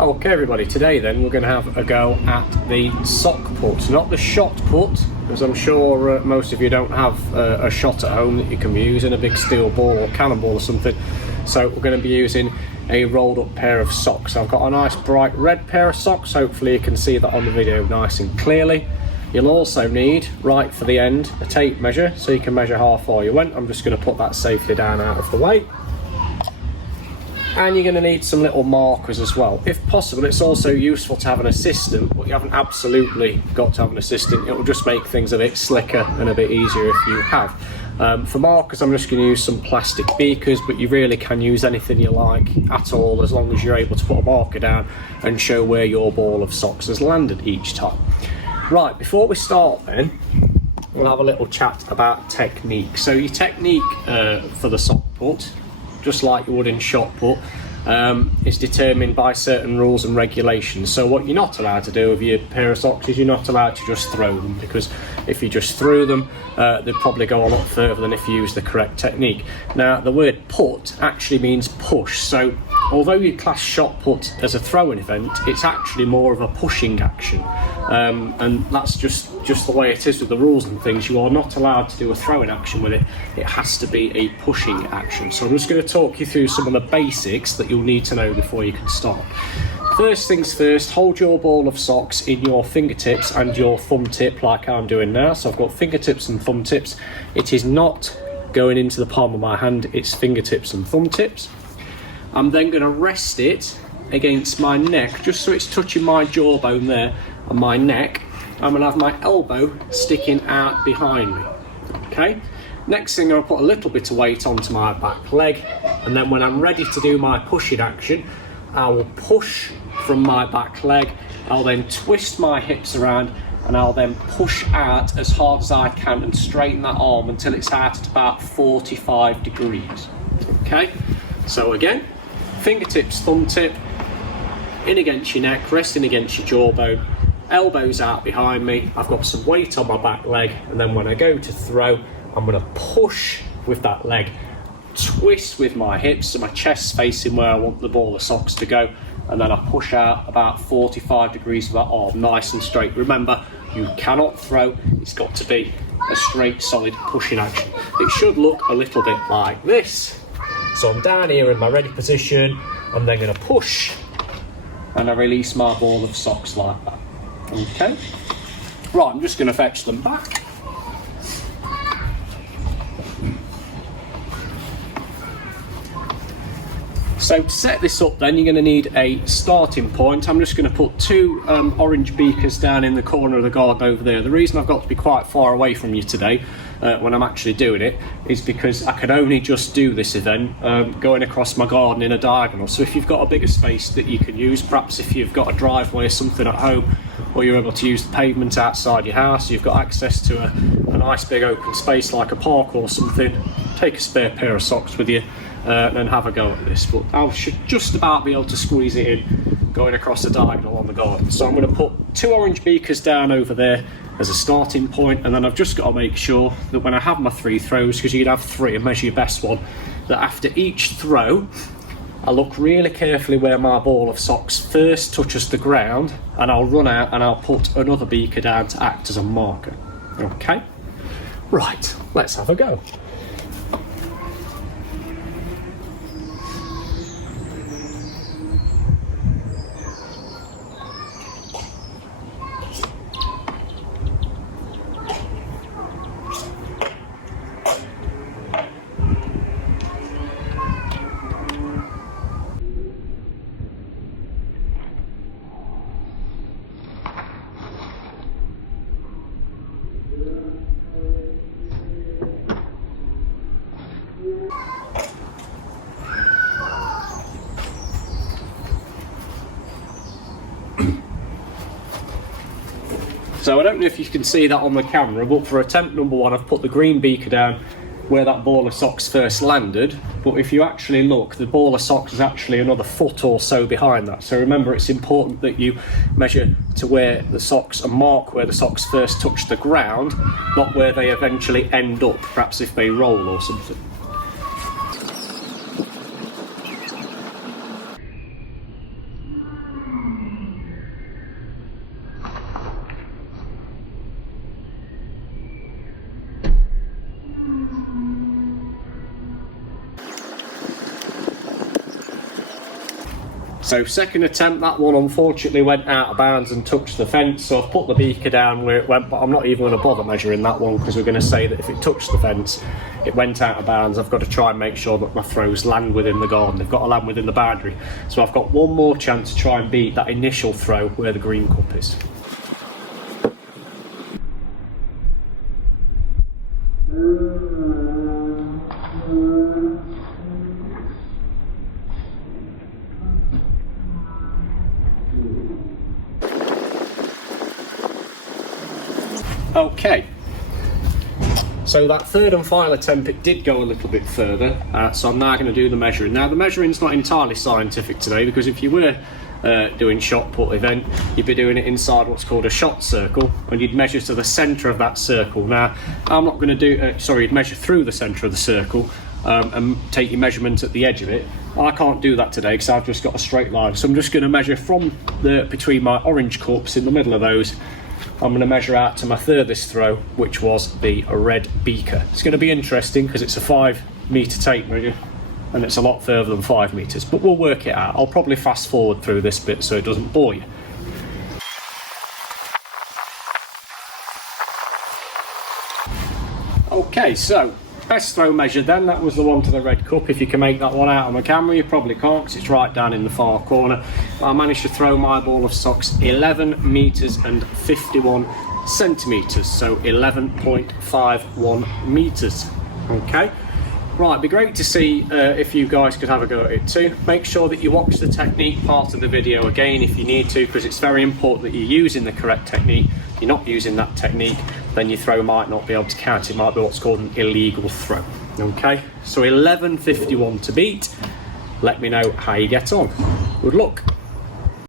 Okay everybody, today then we're going to have a go at the sock put, not the shot put, as I'm sure most of you don't have a shot at home that you can be using, a big steel ball or cannonball or something. So we're going to be using a rolled up pair of socks. I've got a nice bright red pair of socks, hopefully you can see that on the video nice and clearly. You'll also need, right for the end, a tape measure so you can measure how far you went. I'm just going to put that safely down out of the way. And you're going to need some little markers as well. If possible, it's also useful to have an assistant, but you haven't absolutely got to have an assistant. It will just make things a bit slicker and a bit easier if you have. For markers, I'm just going to use some plastic beakers, but you really can use anything you like at all, as long as you're able to put a marker down and show where your ball of socks has landed each time. Right, before we start then, we'll have a little chat about technique. So your technique for the sock put, just like you would in shot put, is determined by certain rules and regulations. So what you're not allowed to do with your pair of socks is you're not allowed to just throw them, because if you just threw them, they'd probably go a lot further than if you use the correct technique. Now the word put actually means push, so although you class shot put as a throwing event, it's actually more of a pushing action, and that's just the way it is with the rules and things. You are not allowed to do a throwing action with it. It has to be a pushing action. So I'm just going to talk you through some of the basics that you'll need to know before you can start. First things first, hold your ball of socks in your fingertips and your thumb tip like I'm doing now. So I've got fingertips and thumb tips. It is not going into the palm of my hand, it's fingertips and thumb tips. I'm then going to rest it against my neck, just so it's touching my jawbone there and my neck. I'm going to have my elbow sticking out behind me. Okay. Next thing, I'll put a little bit of weight onto my back leg, and then when I'm ready to do my pushing action, I will push from my back leg. I'll then twist my hips around, and I'll then push out as hard as I can and straighten that arm until it's out at about 45 degrees. Okay. So again, fingertips, thumb tip, in against your neck, resting against your jawbone, elbows out behind me. I've got some weight on my back leg, and then when I go to throw, I'm going to push with that leg, twist with my hips so my chest's facing where I want the ball of socks to go, and then I push out about 45 degrees with that arm, nice and straight. Remember, you cannot throw, it's got to be a straight, solid pushing action. It should look a little bit like this. So I'm down here in my ready position, I'm then going to push, and I release my ball of socks like that. Okay, right, I'm just going to fetch them back. So to set this up then, you're going to need a starting point. I'm just going to put two orange beakers down in the corner of the garden over there. The reason I've got to be quite far away from you today when I'm actually doing it is because I can only just do this event going across my garden in a diagonal. So if you've got a bigger space that you can use, perhaps if you've got a driveway or something at home, or you're able to use the pavement outside your house, you've got access to a nice big open space like a park or something, take a spare pair of socks with you and have a go at this. But I should just about be able to squeeze it in going across the diagonal on the garden. So I'm going to put two orange beakers down over there as a starting point, and then I've just got to make sure that when I have my three throws, because you can have three and measure your best one, that after each throw I look really carefully where my ball of socks first touches the ground, and I'll run out and I'll put another beaker down to act as a marker. Okay, right, let's have a go. So I don't know if you can see that on the camera, but for attempt number one, I've put the green beaker down where that ball of socks first landed. But if you actually look, the ball of socks is actually another foot or so behind that. So remember, it's important that you measure to where the socks, and mark where the socks first touch the ground, not where they eventually end up, perhaps if they roll or something. So second attempt, that one unfortunately went out of bounds and touched the fence, so I've put the beaker down where it went, but I'm not even going to bother measuring that one because we're going to say that if it touched the fence, it went out of bounds. I've got to try and make sure that my throws land within the garden. They've got to land within the boundary. So I've got one more chance to try and beat that initial throw where the green cup is. Okay, so that third and final attempt, it did go a little bit further, so I'm now going to do the measuring. Now the measuring's not entirely scientific today, because if you were doing shot put event, you'd be doing it inside what's called a shot circle, and you'd measure to the centre of that circle. Now I'm not going to do, you'd measure through the centre of the circle and take your measurement at the edge of it. I can't do that today because I've just got a straight line, so I'm just going to measure from between my orange cups in the middle of those. I'm going to measure out to my furthest throw, which was the red beaker. It's going to be interesting because it's a 5 metre tape measure and it's a lot further than 5 metres, but we'll work it out. I'll probably fast forward through this bit so it doesn't bore you. Okay, so best throw measure then, that was the one to the red cup. If you can make that one out on the camera, you probably can't because it's right down in the far corner. I managed to throw my ball of socks 11 metres and 51 centimetres, so 11.51 metres. Okay, right, it'd be great to see if you guys could have a go at it too. Make sure that you watch the technique part of the video again if you need to, because it's very important that you're using the correct technique. If you're not using that technique, then your throw might not be able to count. It might be what's called an illegal throw. Okay, so 11.51 to beat. Let me know how you get on. Good luck.